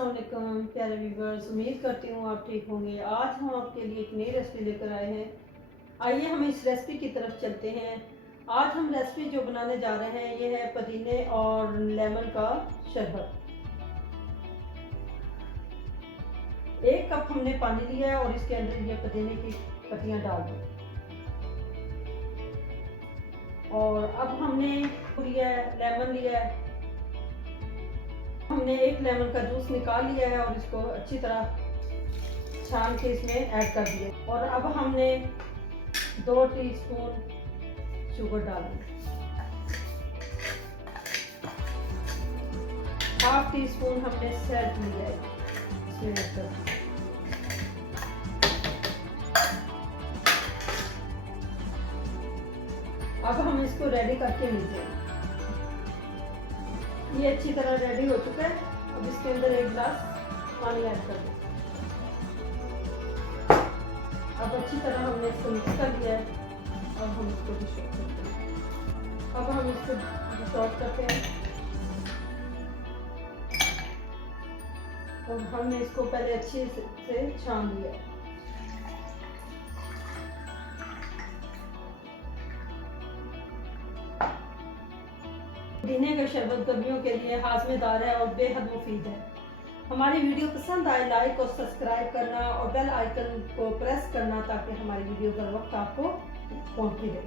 अस्सलामुअलैकुम प्यारे व्यूवर्स, उम्मीद करती हूँ आप ठीक होंगे। आज हम आपके लिए एक नई रेसिपी लेकर आए हैं। आइए हम इस रेसिपी की तरफ चलते हैं। आज हम रेसिपी जो बनाने जा रहे हैं ये है पुदीने और लेमन का शरबत। 1 कप हमने पानी लिया है और इसके अंदर ये पुदीने की पत्तियां डाल दी। और अब हमने लिया है लेमन लिया है। हमने 1 लेमन का जूस निकाल लिया है और इसको अच्छी तरह छान के इसमें ऐड कर दिया। और अब हमने 2 टीस्पून शुगर डाली, 1/2 टीस्पून हमने सैल्ट लिया है, इसमें ऐड कर दिया। अब हम इसको रेडी करके लीजिए। ये अच्छी तरह रेडी हो चुका है। अब इसके अंदर 1 गिलास पानी ऐड कर दें। अब अच्छी तरह हमने इसको मिक्स कर दिया है। अब हम इसको डिश आउट करते हैं। अब हम इसको डिश आउट करते हैं और हमने इसको पहले अच्छे से छान लिया। पुदीने का शरबत गर्मियों के लिए हाजमेदार है और बेहद मुफीद है। हमारी वीडियो पसंद आए लाइक और सब्सक्राइब करना और बेल आइकन को प्रेस करना ताकि हमारी वीडियो का वक्त आपको पहुंचती रहे।